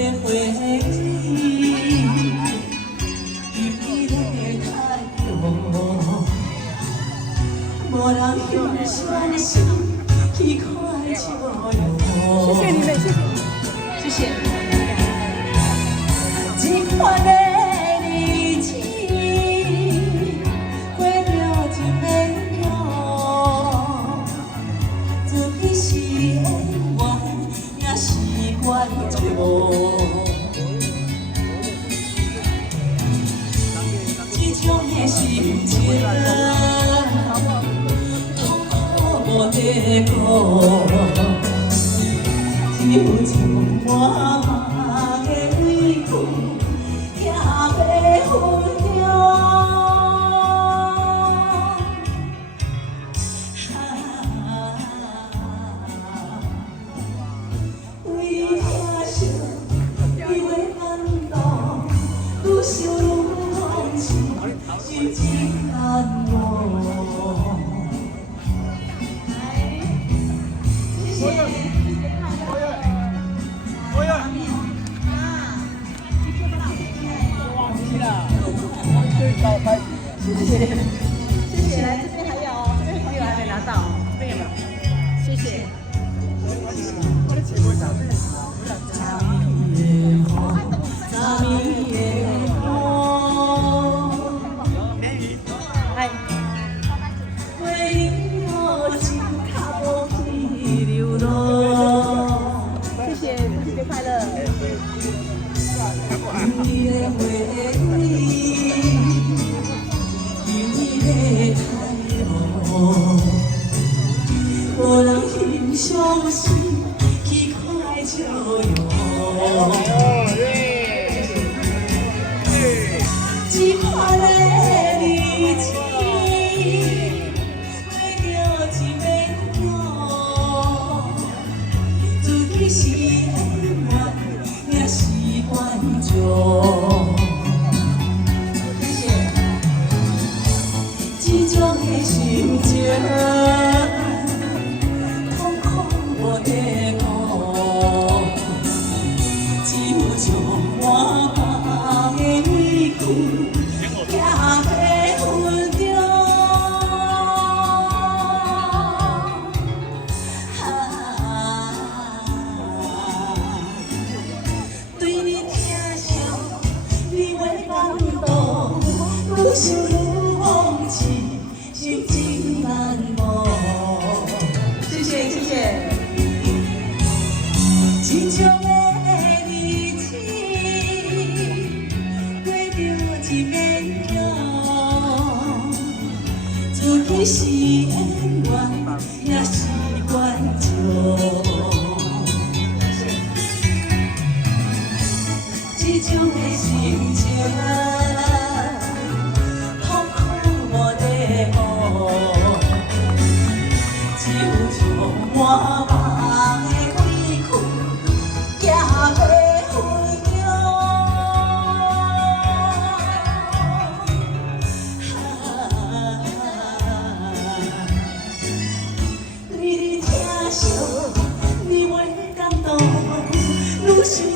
的回忆，你的太阳，无人欣赏心，去看笑容。谢谢你们，谢谢，谢谢。这款的日子，过了一免用，自己是演员，也是观众。这种的心情，痛苦无地讲，只有从我。 心情难忘。谢谢。谢谢，谢谢，来这边还有，这边朋友还没拿到，这边有没有？谢谢。我的节目长这样。 谢谢，新年快乐！你的回忆，你的太阳，无人欣赏时，去看笑容。这款的日子，过了一免用，自己是演员，也是观众。谢谢。这种的心情，痛苦无地讲，只有将我放的离去。 愈想愈往事，心情难忘。谢谢谢谢。这种的日子，过着一免用，自己是演员，也是观众。这种的心情。 我梦的离去，也要回家。你听伤，你袂感动，愈想。